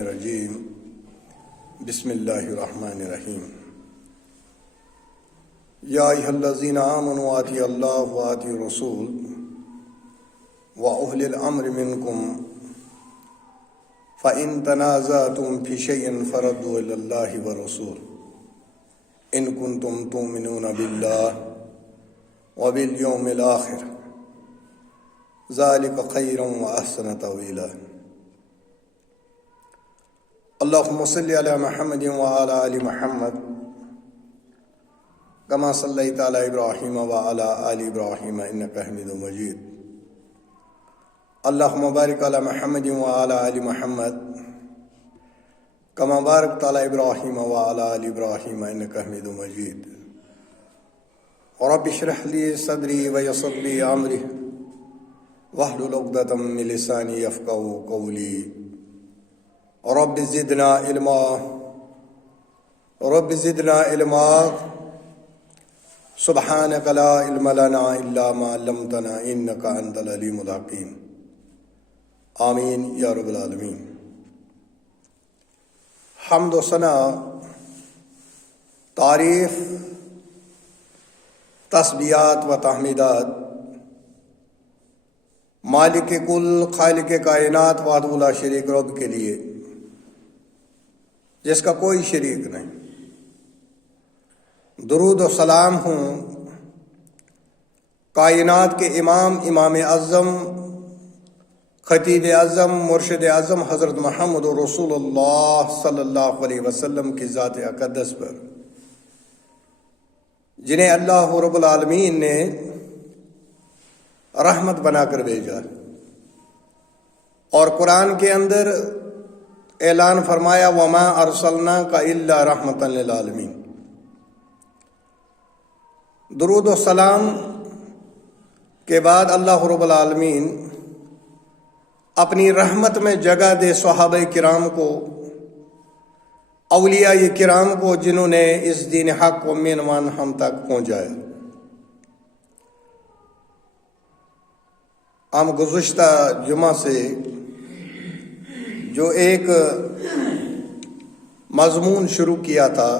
الرجیم بسم اللہ الرحمن الرحیم یا ایھا الذین آمنوا اطیعوا اللہ واطیعوا الرسول واولی الامر منکم فإن تنازعتم فی شیء فردوه الی اللہ والرسول ان کنتم تؤمنون باللہ وبالیوم الآخر ذلک خیر واحسن تأویلا اللهم صل على محمد وعلى آل محمد كما صليت على إبراهيم وعلى آل إبراهيم إنك حميد مجيد اللهم بارك على محمد وعلى آل محمد كما باركت على إبراهيم وعلى آل إبراهيم إنك حميد مجيد رب اشرح لي صدري ويسر لي أمري واحلل عقدة من لساني يفقهوا قولي رب زدنا علما سبحانك لا علم لنا الا ما علمتنا انك انت العليم الحكيم آمین یا رب العالمین۔ حمد و ثنا، تعریف، تسبیحات و تحمیدات مالک کل، خالق کائنات وحدہ لا شریک رب کے لیے جس کا کوئی شریک نہیں۔ درود و سلام ہوں کائنات کے امام اعظم، خطیب اعظم، مرشد اعظم حضرت محمد رسول اللہ صلی اللہ علیہ وسلم کی ذات اقدس پر، جنہیں اللہ رب العالمین نے رحمت بنا کر بھیجا، اور قرآن کے اندر اعلان فرمایا وما ارسلناک الا رحمتا للعالمین۔ درود و سلام کے بعد اللہ رب العالمین اپنی رحمت میں جگہ دے صحابہ کرام کو، اولیاء کرام کو، جنہوں نے اس دین حق کو مینوان ہم تک پہنچایا۔ ہم گزشتہ جمعہ سے جو ایک مضمون شروع کیا تھا،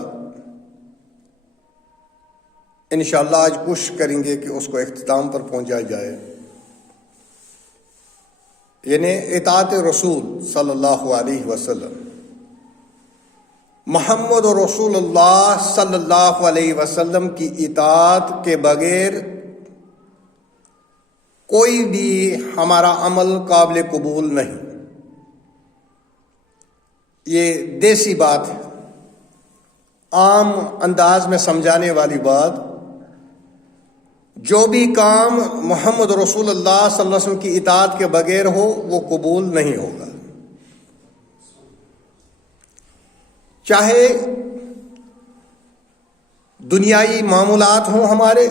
انشاءاللہ آج کوشش کریں گے کہ اس کو اختتام پر پہنچا جائے، یعنی اطاعت رسول صلی اللہ علیہ وسلم۔ محمد رسول اللہ صلی اللہ علیہ وسلم کی اطاعت کے بغیر کوئی بھی ہمارا عمل قابل قبول نہیں۔ یہ دیسی بات ہے، عام انداز میں سمجھانے والی بات۔ جو بھی کام محمد رسول اللہ صلی اللہ علیہ وسلم کی اطاعت کے بغیر ہو وہ قبول نہیں ہوگا، چاہے دنیائی معاملات ہوں ہمارے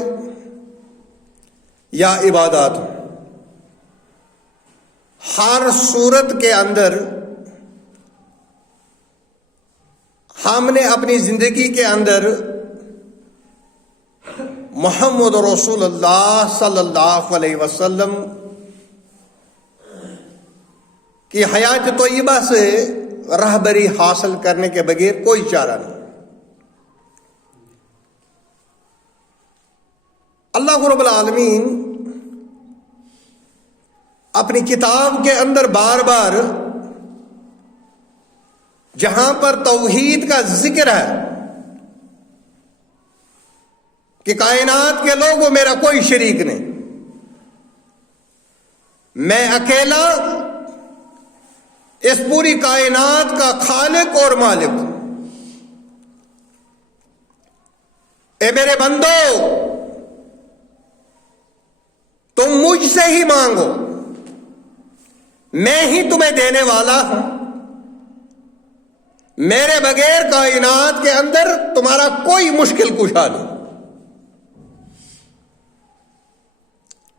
یا عبادات ہوں۔ ہر صورت کے اندر ہم نے اپنی زندگی کے اندر محمد رسول اللہ صلی اللہ علیہ وسلم کی حیات طیبہ سے رہبری حاصل کرنے کے بغیر کوئی چارہ نہیں۔ اللہ رب العالمین اپنی کتاب کے اندر بار بار جہاں پر توحید کا ذکر ہے کہ کائنات کے لوگوں میرا کوئی شریک نہیں، میں اکیلا اس پوری کائنات کا خالق اور مالک ہوں، اے میرے بندو تم مجھ سے ہی مانگو، میں ہی تمہیں دینے والا ہوں، میرے بغیر کائنات کے اندر تمہارا کوئی مشکل کشا نہیں۔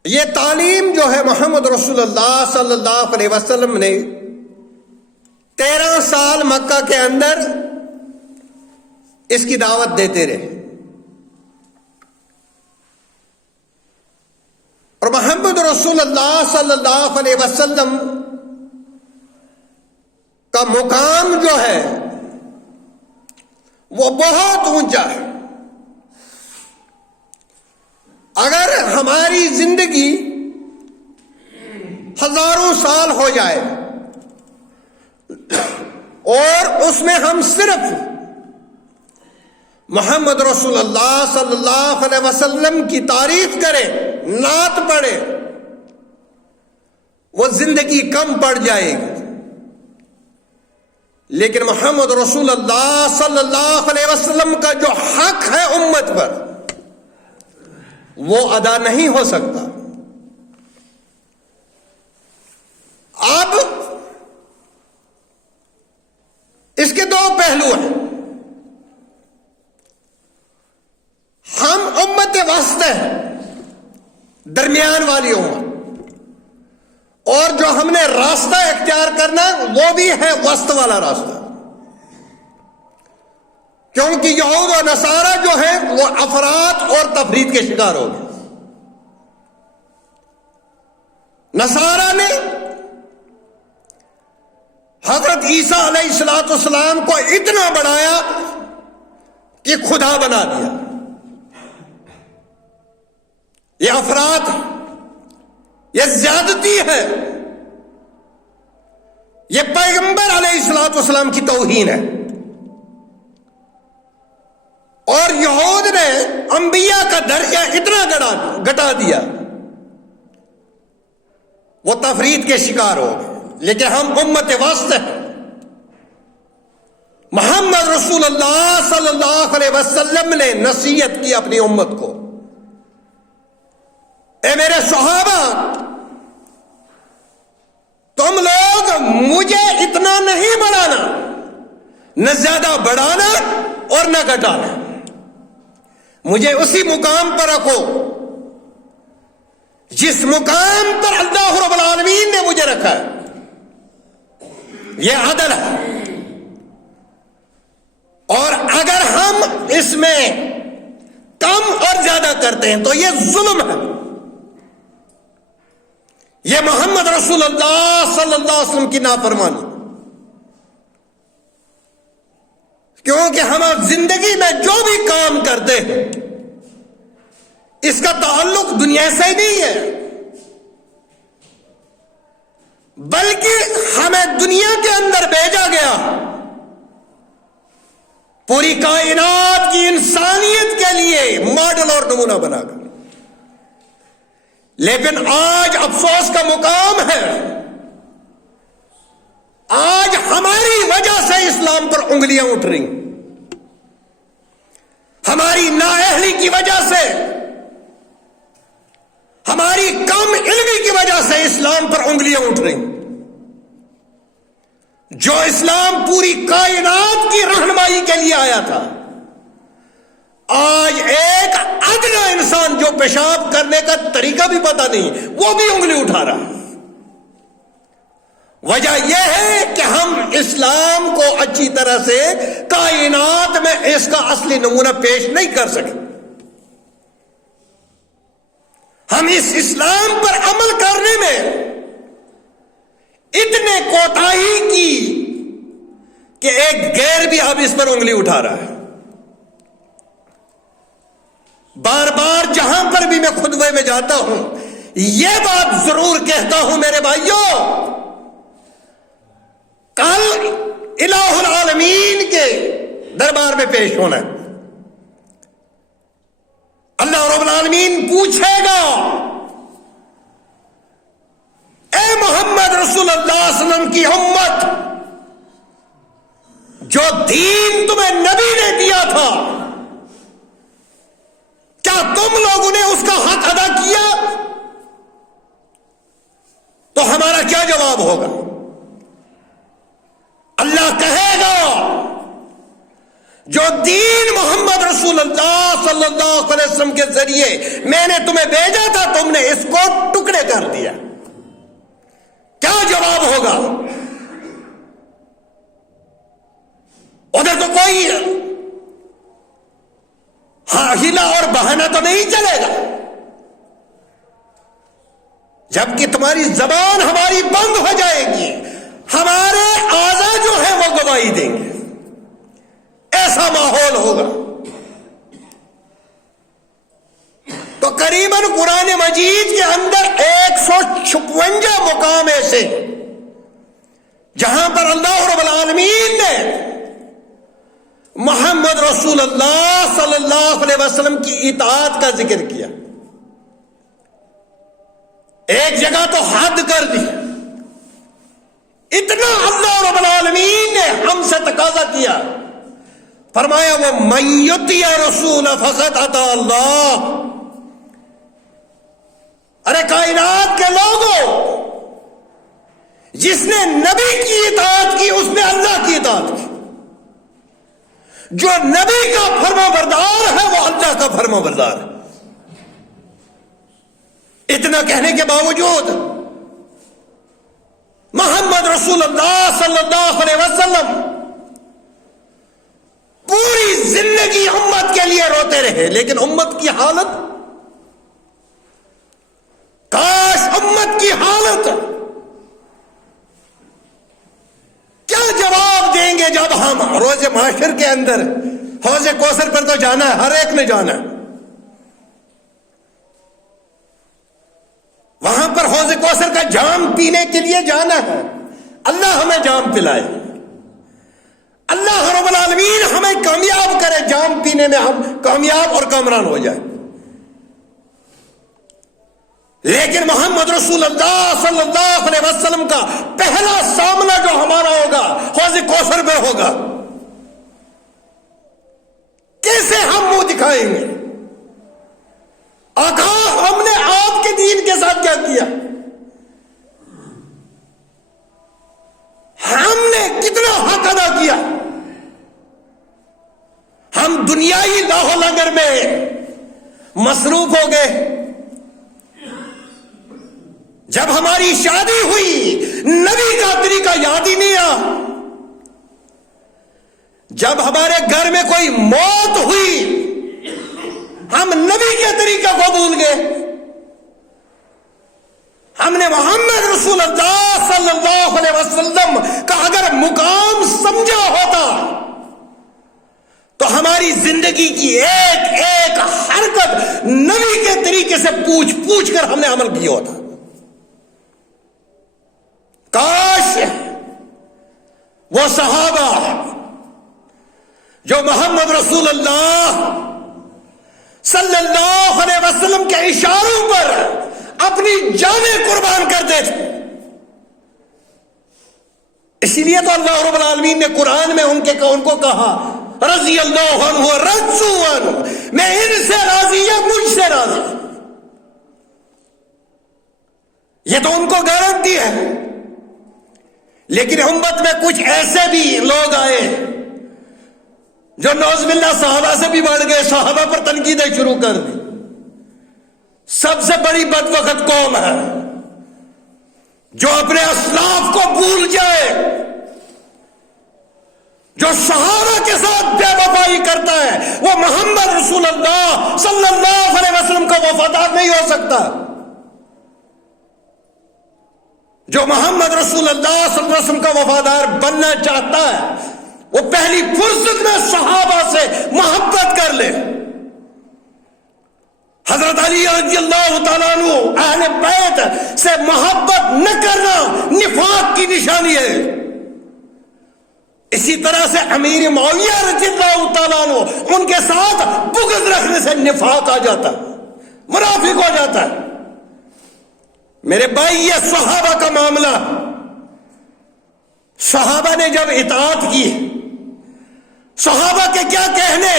یہ تعلیم جو ہے محمد رسول اللہ صلی اللہ علیہ وسلم نے 13 سال مکہ کے اندر اس کی دعوت دیتے رہے، اور محمد رسول اللہ صلی اللہ علیہ وسلم کا مقام جو ہے وہ بہت اونچا ہے. اگر ہماری زندگی ہزاروں سال ہو جائے اور اس میں ہم صرف محمد رسول اللہ صلی اللہ علیہ وسلم کی تعریف کریں، نعت پڑھیں، وہ زندگی کم پڑ جائے گی. لیکن محمد رسول اللہ صلی اللہ علیہ وسلم کا جو حق ہے امت پر، وہ ادا نہیں ہو سکتا. اب اس کے دو پہلو ہیں. ہم امت وسط ہیں، درمیان والی امت، اور جو ہم نے راستہ اختیار کرنا وہ بھی ہے وسط والا راستہ. کیونکہ یہود و نصارہ جو ہیں وہ افراط اور تفریط کے شکار ہو گئے. نصارہ نے حضرت عیسیٰ علیہ السلام کو اتنا بڑھایا کہ خدا بنا دیا. یہ افراط ہے، یہ زیادتی ہے، یہ پیغمبر علیہ السلام کی توہین ہے. اور یہود نے انبیاء کا درجہ اتنا گھٹا دیا، وہ تفریط کے شکار ہو گئے. لیکن ہم امت وسط ہیں. محمد رسول اللہ صلی اللہ علیہ وسلم نے نصیحت کی اپنی امت کو، اے میرے صحابہ، تم لوگ مجھے اتنا نہیں بڑھانا، نہ زیادہ بڑھانا اور نہ گھٹانا. مجھے اسی مقام پر رکھو جس مقام پر اللہ رب العالمین نے مجھے رکھا ہے. یہ عدل ہے. اور اگر ہم اس میں کم اور زیادہ کرتے ہیں تو یہ ظلم ہے. یہ محمد رسول اللہ صلی اللہ علیہ وسلم کی نافرمانی. کیونکہ ہم زندگی میں جو بھی کام کرتے ہیں اس کا تعلق دنیا سے نہیں ہے، بلکہ ہمیں دنیا کے اندر بھیجا گیا پوری کائنات کی انسانیت کے لیے ماڈل اور نمونہ بنا کر. لیکن آج افسوس کا مقام ہے، آج ہماری وجہ سے اسلام پر انگلیاں اٹھ رہی، ہماری نااہلی کی وجہ سے، ہماری کم علمی کی وجہ سے اسلام پر انگلیاں اٹھ رہی. جو اسلام پوری کائنات کی رہنمائی کے لیے آیا تھا، آج ایک ادنا انسان جو پیشاب کرنے کا طریقہ بھی پتہ نہیں، وہ بھی انگلی اٹھا رہا ہے. وجہ یہ ہے کہ ہم اسلام کو اچھی طرح سے کائنات میں اس کا اصلی نمونہ پیش نہیں کر سکے. ہم اس اسلام پر عمل کرنے میں اتنے کوتاہی کی کہ ایک غیر بھی اب اس پر انگلی اٹھا رہا ہے. بار بار جہاں پر بھی میں خطبے میں جاتا ہوں یہ بات ضرور کہتا ہوں میرے بھائیوں، کل الہ العالمین کے دربار میں پیش ہونا ہے. اللہ رب العالمین پوچھے گا، اے محمد رسول اللہ صلی اللہ علیہ وسلم کی امت، جو دین تمہیں نبی نے دیا تھا کیا تم لوگوں نے اس کا حق ادا کیا؟ تو ہمارا کیا جواب ہوگا؟ اللہ کہے گا، جو دین محمد رسول اللہ صلی اللہ علیہ وسلم کے ذریعے میں نے تمہیں بھیجا تھا تم نے اس کو ٹکڑے کر دیا. کیا جواب ہوگا؟ ادھر تو کوئی ہیلا اور بہانہ تو نہیں چلے گا. جبکہ تمہاری زبان ہماری بند ہو جائے گی، ہمارے اعضا جو ہیں وہ گواہی دیں گے، ایسا ماحول ہوگا۔ تو قریباً قرآن مجید کے اندر 156 مقام ایسے جہاں پر اللہ رب العالمین نے محمد رسول اللہ صلی اللہ علیہ وسلم کی اطاعت کا ذکر کیا۔ ایک جگہ تو حد کر دی، اتنا اللہ رب العالمین نے ہم سے تقاضا کیا، فرمایا وہ من یطیع رسول فقد اطاع اللہ۔ ارے کائنات کے لوگوں، جس نے نبی کی اطاعت کی اس نے اللہ کی اطاعت کی، جو نبی کا فرما بردار ہے وہ اللہ کا فرما بردار ہے۔ اتنا کہنے کے باوجود محمد رسول اللہ صلی اللہ علیہ وسلم پوری زندگی امت کے لیے روتے رہے، لیکن امت کی حالت، کاش امت کی حالت، کیا جواب دیں گے جب ہم روز معاشر کے اندر حوض کوثر پر تو جانا ہے، ہر ایک نے جانا ہے، وہاں پر حوض کوثر کا جام پینے کے لیے جانا ہے۔ اللہ ہمیں جام پلائے، اللہ رب العالمین ہمیں کامیاب کرے، جام پینے میں ہم کامیاب اور کامران ہو جائیں۔ لیکن محمد رسول اللہ صلی اللہ علیہ وسلم کا پہلا سامنا جو ہمارا ہوگا حوض کوثر میں ہوگا۔ کیسے ہم منہ دکھائیں گے؟ آقا ہم نے آپ کے دین کے ساتھ کیا کیا؟ ہم نے کتنا حق ادا کیا؟ ہم دنیائی لاہو لنگر میں مصروف ہو گئے۔ جب ہماری شادی ہوئی نبی کا طریقہ یاد ہی نہیں آیا، جب ہمارے گھر میں کوئی موت ہوئی ہم نبی کے طریقہ کو بھول گئے۔ ہم نے محمد رسول اللہ صلی اللہ علیہ وسلم کا اگر مقام سمجھا ہوتا تو ہماری زندگی کی ایک ایک حرکت نبی کے طریقے سے پوچھ پوچھ کر ہم نے عمل کیا ہوتا۔ کاش وہ صحابہ جو محمد رسول اللہ صلی اللہ علیہ وسلم کے اشاروں پر اپنی جانیں قربان کر دے تھے، اسی لیے تو اللہ رب العالمین نے قرآن میں ان کو کہا رضی اللہ عنہ رضوا عنہ، میں ان سے راضی یا مجھ سے راضی۔ یہ تو ان کو گارنٹی ہے۔ لیکن امت میں کچھ ایسے بھی لوگ آئے جو نعوذ باللہ صحابہ سے بھی بڑھ گئے، صحابہ پر تنقیدیں شروع کر دی۔ سب سے بڑی بدبخت قوم ہے جو اپنے اسلاف کو بھول جائے، جو صحابہ کے ساتھ بے وفائی کرتا ہے وہ محمد رسول اللہ صلی اللہ علیہ وسلم کا وفادار نہیں ہو سکتا۔ جو محمد رسول اللہ صلی اللہ علیہ وسلم کا وفادار بننا چاہتا ہے وہ پہلی فرصت میں صحابہ سے محبت کر لے۔ حضرت علی رضی اللہ تعالیٰ عنہ اہل بیت سے محبت نہ کرنا نفاق کی نشانی ہے۔ اسی طرح سے امیر معاویہ رضی اللہ تعالیٰ عنہ ان کے ساتھ بغض رکھنے سے نفاق آ جاتا ہے، منافق ہو جاتا ہے۔ میرے بھائی یہ صحابہ کا معاملہ، صحابہ نے جب اطاعت کی، صحابہ کے کیا کہنے؟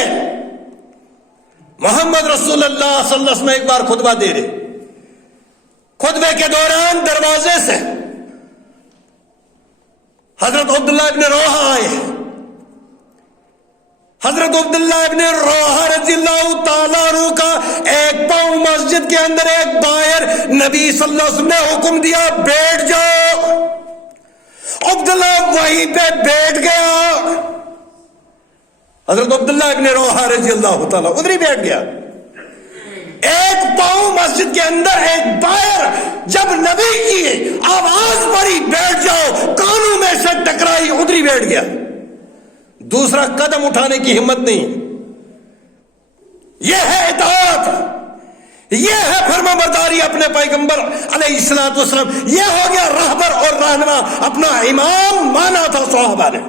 محمد رسول اللہ صلی اللہ علیہ وسلم ایک بار خطبہ دے رہے، خطبے کے دوران دروازے سے حضرت عبداللہ ابن رواحہ آئے۔ حضرت عبداللہ ابن رواحہ رضی اللہ تعالیٰ عنہ کا ایک پاؤں مسجد کے اندر ایک باہر، نبی صلی اللہ علیہ وسلم نے حکم دیا بیٹھ جاؤ، عبداللہ وہیں پہ بیٹھ گیا۔ حضرت عبداللہ ابن رواحہ رضی اللہ تعالیٰ ادھر ہی بیٹھ گیا۔ ایک پاؤں مسجد کے اندر ایک باہر. جب نبی کی آواز پڑی بیٹھ جاؤ، کانوں میں سے ٹکرائی، ادھری بیٹھ گیا. دوسرا قدم اٹھانے کی ہمت نہیں. یہ ہے اطاعت، یہ ہے فرما برداری اپنے پیغمبر علیہ الصلوۃ والسلام. یہ ہو گیا رہبر اور رہنما، اپنا امام مانا تھا صحابہ نے.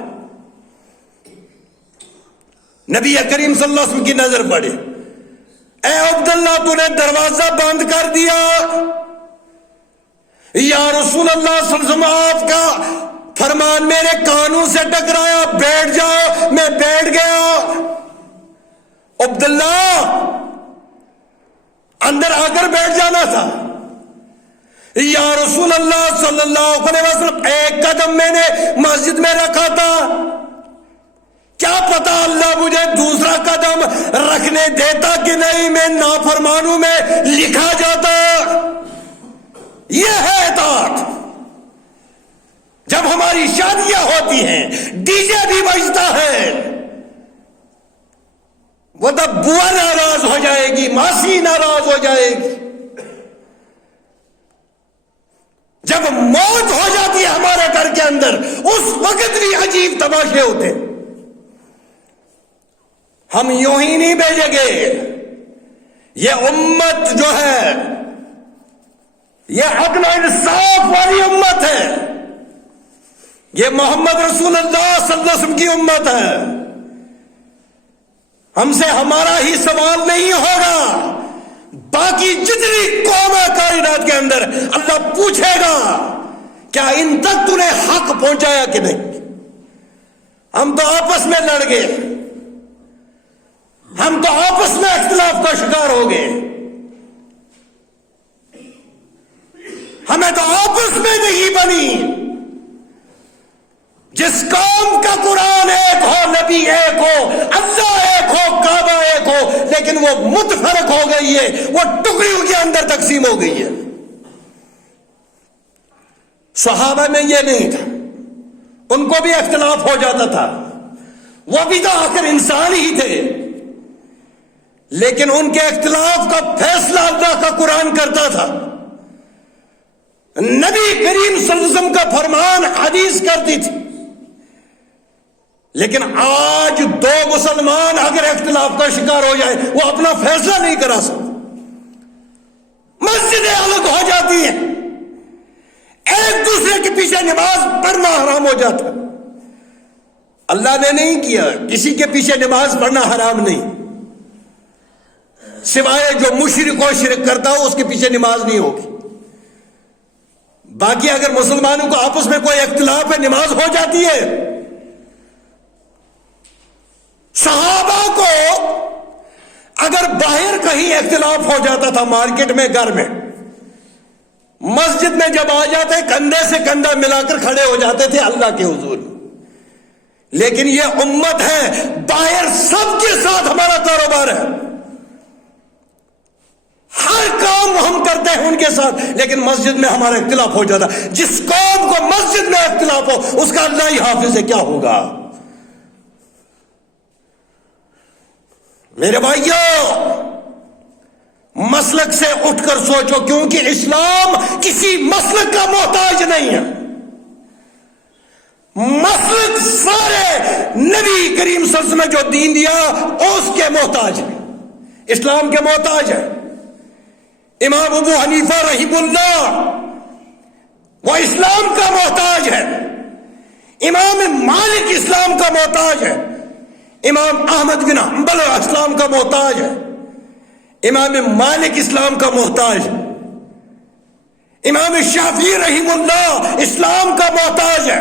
نبی کریم صلی اللہ علیہ وسلم کی نظر پڑی، اے عبداللہ تو نے دروازہ بند کر دیا. یا رسول اللہ صلی اللہ علیہ وسلم آپ کا فرمان میرے کانوں سے ٹکرایا، بیٹھ جاؤ. میں بیٹھ گیا. عبداللہ اندر آ کر بیٹھ جانا تھا. یا رسول اللہ صلی اللہ علیہ وسلم ایک قدم میں نے مسجد میں رکھا تھا، کیا پتا اللہ مجھے دوسرا قدم رکھنے دیتا کہ نہیں، میں نافرمانوں میں لکھا جاتا. یہ ہے اطاعت. جب ہماری شادیاں ہوتی ہیں، ڈی جے بھی بجتا ہے، وہ تو بوا ناراض ہو جائے گی، ماسی ناراض ہو جائے گی. جب موت ہو جاتی ہے ہمارے گھر کے اندر، اس وقت بھی عجیب تماشے ہوتے ہیں. ہم یوں ہی نہیں بھیجیں گے. یہ امت جو ہے یہ عدل و انصاف والی امت ہے. یہ محمد رسول اللہ صلی اللہ علیہ وسلم کی امت ہے. ہم سے ہمارا ہی سوال نہیں ہوگا، باقی جتنی قومیں کائنات کے اندر اللہ پوچھے گا کیا ان تک تو نے حق پہنچایا کہ نہیں. ہم تو آپس میں لڑ گئے، ہم تو آپس میں اختلاف کا شکار ہو گئے. ہمیں تو آپس میں نہیں بنی. جس قوم کا قرآن ایک ہو، نبی ایک ہو، اللہ ایک ہو، کعبہ ایک ہو، لیکن وہ متفرق ہو گئی ہے، وہ ٹکڑیوں کے اندر تقسیم ہو گئی ہے. صحابہ میں یہ نہیں تھا، ان کو بھی اختلاف ہو جاتا تھا، وہ بھی تو آخر انسان ہی تھے، لیکن ان کے اختلاف کا فیصلہ اللہ کا قرآن کرتا تھا. نبی کریم صلی اللہ علیہ وسلم کا فرمان حدیث کرتی تھی. لیکن آج دو مسلمان اگر اختلاف کا شکار ہو جائے، وہ اپنا فیصلہ نہیں کرا سکتے. مسجدیں الگ ہو جاتی ہیں، ایک دوسرے کے پیچھے نماز پڑھنا حرام ہو جاتا. اللہ نے نہیں کیا، کسی کے پیچھے نماز پڑھنا حرام نہیں، سوائے جو مشرک و شرک کرتا ہو اس کے پیچھے نماز نہیں ہوگی. باقی اگر مسلمانوں کو آپس میں کوئی اختلاف ہے، نماز ہو جاتی ہے. صحابہ کو اگر باہر کہیں اختلاف ہو جاتا تھا، مارکیٹ میں، گھر میں، مسجد میں جب آ جاتے کندھے سے کندھا ملا کر کھڑے ہو جاتے تھے اللہ کے حضور. لیکن یہ امت ہے، باہر سب کے ساتھ ہمارا کاروبار ہے، ہر کام ہم کرتے ہیں ان کے ساتھ، لیکن مسجد میں ہمارا اختلاف ہو جاتا. جس قوم کو مسجد میں اختلاف ہو اس کا اللہ ہی حافظ ہے، کیا ہوگا؟ میرے بھائیوں، مسلک سے اٹھ کر سوچو، کیونکہ اسلام کسی مسلک کا محتاج نہیں ہے. مسلک سارے نبی کریم صلی اللہ علیہ وسلم نے جو دین دیا اس کے محتاج ہے، اسلام کے محتاج ہے. امام ابو حنیفہ رحمہ اللہ وہ اسلام کا محتاج ہے. امام مالک اسلام کا محتاج ہے. امام احمد بن حنبل اسلام کا محتاج ہے. امام مالک اسلام کا محتاج ہے. امام شافعی رحمہ اللہ اسلام کا محتاج ہے.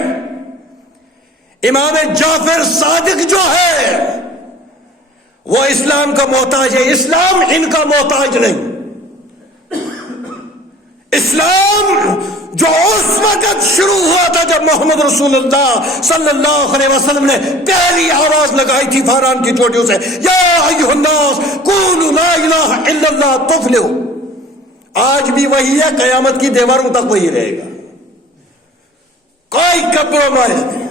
امام جعفر صادق جو ہے وہ اسلام کا محتاج ہے. اسلام ان کا محتاج نہیں. اسلام جو اس وقت شروع ہوا تھا جب محمد رسول اللہ صلی اللہ علیہ وسلم نے پہلی آواز لگائی تھی فاران کی چوٹیوں سے، یا ایھا الناس قولوا لا الہ الا اللہ تفلحوا. آج بھی وہی ہے، قیامت کی دیواروں تک وہی رہے گا، کوئی کمپرومائز نہیں.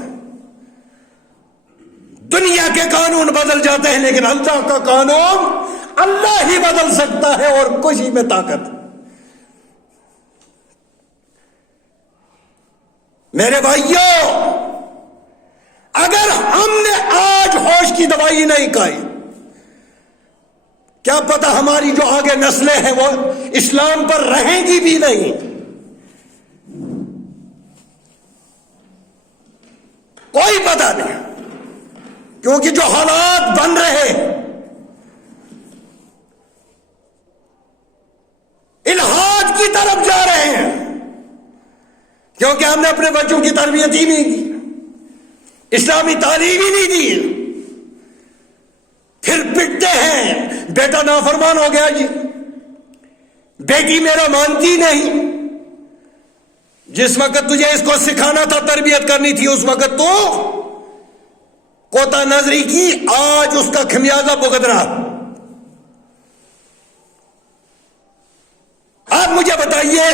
دنیا کے قانون بدل جاتے ہیں لیکن اللہ کا قانون اللہ ہی بدل سکتا ہے اور کچھ ہی میں طاقت. میرے بھائیوں، اگر ہم نے آج ہوش کی دوائی نہیں کھائی، کیا پتہ ہماری جو آگے نسلیں ہیں وہ اسلام پر رہیں گی بھی نہیں. کوئی پتہ نہیں، کیونکہ جو حالات بن رہے ہیں، الحاد کی طرف جا رہے ہیں، کیونکہ ہم نے اپنے بچوں کی تربیت ہی نہیں کی، اسلامی تعلیم ہی نہیں دی. پھر پٹتے ہیں، بیٹا نافرمان ہو گیا جی، بیٹی میرا مانتی نہیں. جس وقت تجھے اس کو سکھانا تھا، تربیت کرنی تھی، اس وقت تو کوتا نظری کی، آج اس کا خمیازہ بھگت رہا. آپ مجھے بتائیے،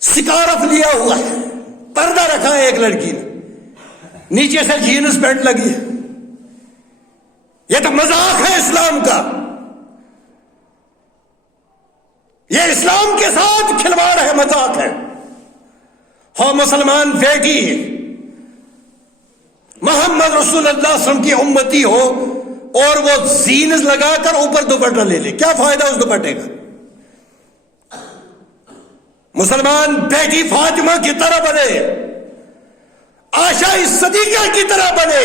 سکارف لیا ہوا ہے، پردہ رکھا ہے ایک لڑکی نے، نیچے سے جینس پینٹ لگی ہے، یہ تو مذاق ہے اسلام کا. یہ اسلام کے ساتھ کھلواڑ ہے، مذاق ہے. ہو مسلمان بیٹی محمد رسول اللہ صلی اللہ علیہ وسلم کی امتی ہو اور وہ زینت لگا کر اوپر دوپٹہ لے لے، کیا فائدہ اس دوپٹے کا؟ مسلمان بیٹی فاطمہ کی طرح بنے، عائشہ صدیقہ کی طرح بنے،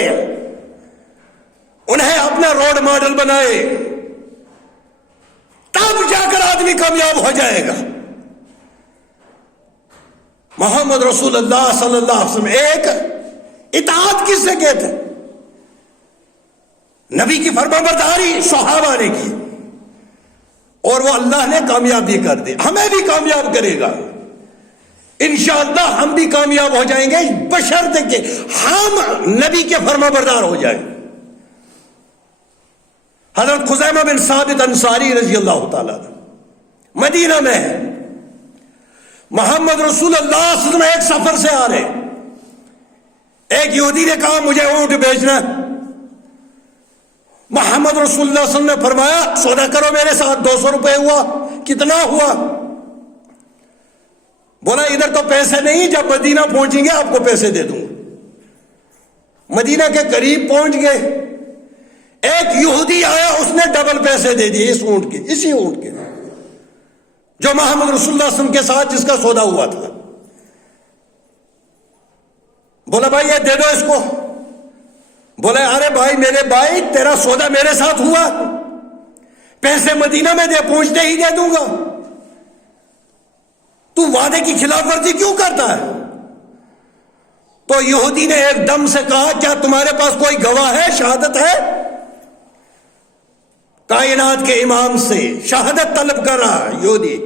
انہیں اپنا روڈ ماڈل بنائے، تب جا کر آدمی کامیاب ہو جائے گا. محمد رسول اللہ صلی اللہ علیہ وسلم ایک اطاعت کس سے کہتے ہیں؟ نبی کی فرمانبرداری صحابہ نے کی، اور وہ اللہ نے کامیاب بھی کر دے، ہمیں بھی کامیاب کرے گا انشاءاللہ. ہم بھی کامیاب ہو جائیں گے بشرط کہ ہم نبی کے فرمانبردار ہو جائیں. حضرت خزیمہ بن ثابت انصاری رضی اللہ تعالیٰ مدینہ میں ہے، محمد رسول اللہ صلی اللہ علیہ وسلم ایک سفر سے آ رہے، ایک یہودی نے کہا مجھے اونٹ بیچنا. محمد رسول اللہ صلی اللہ علیہ وسلم نے فرمایا سودا کرو میرے ساتھ. 200 روپے ہوا. کتنا ہوا؟ بولا ادھر تو پیسے نہیں، جب مدینہ پہنچیں گے آپ کو پیسے دے دوں گا. مدینہ کے قریب پہنچ گئے، ایک یہودی آیا، اس نے ڈبل پیسے دے دیے اس اونٹ کے، اسی اونٹ کے جو محمد رسول اللہ صلی اللہ علیہ وسلم کے ساتھ جس کا سودا ہوا تھا. بولا بھائی یہ دے دو اس کو. بولا ارے بھائی میرے بھائی، تیرا سودا میرے ساتھ ہوا، پیسے مدینہ میں دے، پہنچتے ہی دے دوں گا، تو وعدے کی خلاف ورزی کیوں کرتا ہے؟ تو یہودی نے ایک دم سے کہا کیا تمہارے پاس کوئی گواہ ہے، شہادت ہے؟ کائنات کے امام سے شہادت طلب کر رہا یہودی.